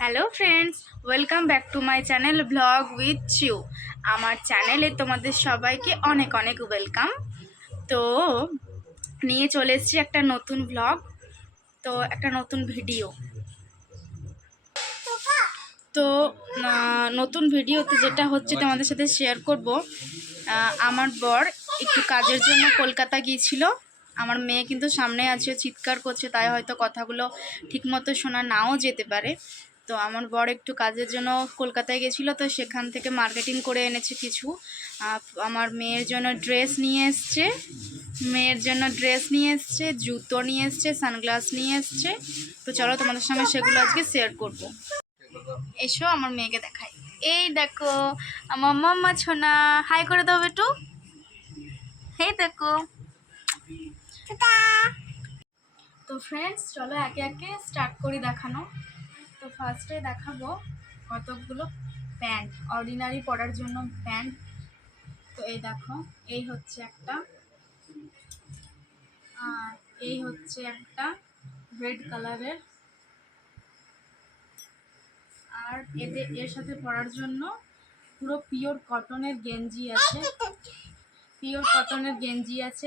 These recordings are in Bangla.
Hello friends, welcome back to my channel vlog with you. আমার চ্যানেলে তোমাদের সবাইকে অনেক অনেক ওয়েলকাম। তো নিয়ে চলে এসেছি একটা নতুন ব্লগ, তো একটা নতুন ভিডিও। তো নতুন ভিডিওতে যেটা হচ্ছে তোমাদের সাথে শেয়ার করব, আমার বর একটু কাজের জন্য কলকাতা গিয়েছিল। আমার মেয়ে কিন্তু সামনে আছে, চিৎকার করছে, তাই হয়তো কথাগুলো ঠিকমতো শোনা নাও যেতে পারে। তো আমার বর একটু কাজের জন্য কলকাতায় গেছিলো, তো সেখান থেকে মার্কেটিং করে এনেছে কিছু। আমার মেয়ের জন্য ড্রেস নিয়ে এসছে, জুতো নিয়ে এসছে, সানগ্লাস নিয়ে এসছে। তো চলো তোমাদের সঙ্গে সেগুলো আজকে শেয়ার করব। এসো আমার মেয়েকে দেখাই। এই দেখো আমার মাম্মা ছোনা, হাই করে দাও একটু। এই দেখো। তো ফ্রেন্ডস, চলো একে একে স্টার্ট করি দেখানো। তো ফার্স্টে দেখাবো কতগুলো প্যান্ট, অর্ডিনারি পরার জন্য প্যান্ট। তো এই দেখো, এই হচ্ছে একটা, আর এই হচ্ছে একটা রেড কালারের, আর এর সাথে পরার জন্য পুরো পিওর কটনের গেঞ্জি আছে,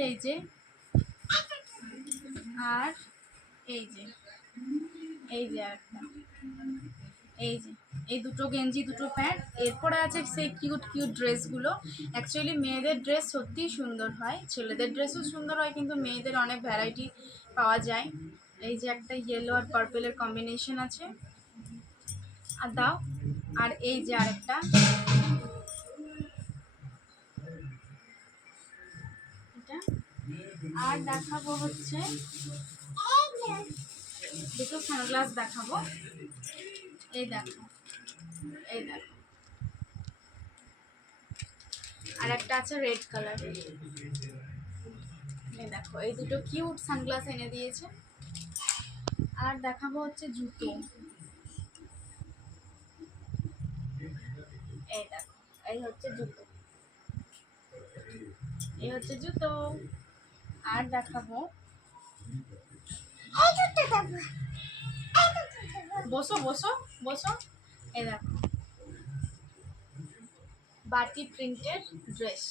এই যে। আর এই যে আরেকটা, এই দুটো গেঞ্জি, দুটো প্যান্ট। এরপরে আছে সেই কিউট ড্রেসগুলো। অ্যাকচুয়ালি মেয়েদের ড্রেস সত্যিই সুন্দর হয়, ছেলেদের ড্রেসও সুন্দর হয়, কিন্তু মেয়েদের অনেক ভ্যারাইটি পাওয়া যায়। এই যে একটা ইয়েলো আর পার্পেলের কম্বিনেশন আছে, আর দাও। আর এই যে আরেকটা, এটা। আর দেখাবো হচ্ছে দুটো সানগ্লাস দেখাবো। এই দেখো, আর একটা আছে রেড কালার। এই দেখো, এই দুটো কিউট সানগ্লাস এনে দিয়েছে। আর দেখাবো হচ্ছে জুতো। এই দেখো, এই হচ্ছে জুতো। আর দেখাবো, বসো বসো বসো। এই দেখো, বাটি প্রিন্টের ড্রেস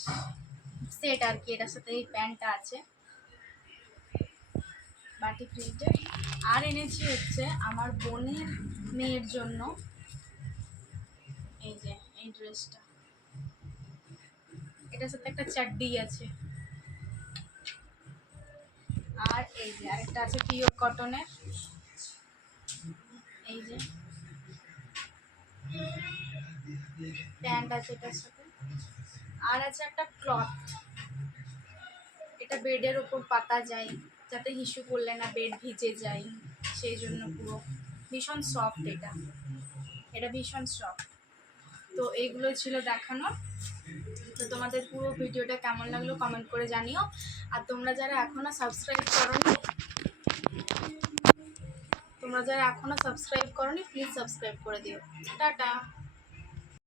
সেট আর কি, এটার সাথে এই প্যান্টটা আছে, বাটি প্রিন্টের। আর এনেছি হচ্ছে আমার বোনের মেয়ের জন্য এই যে এই ড্রেসটা, এটার সাথে একটা চাড্ডি আছে। আর এই যে আরেকটা আছে পিওর কটনের, এই যে প্যান্ট আছে এটার সাথে। আর আছে একটা ক্লথ, এটা বেডের ওপর পাতা যায়, যাতে হিসু করলে না বেড ভিজে যায়, সেই জন্য পুরো ভীষণ সফট। এটা ভীষণ সফট। তো এইগুলো ছিল দেখানো। তো তোমাদের পুরো ভিডিওটা কেমন লাগলো কমেন্ট করে জানিও। আর তোমরা যারা এখনো সাবস্ক্রাইব করোনি প্লিজ সাবস্ক্রাইব করে দিও। টাটা।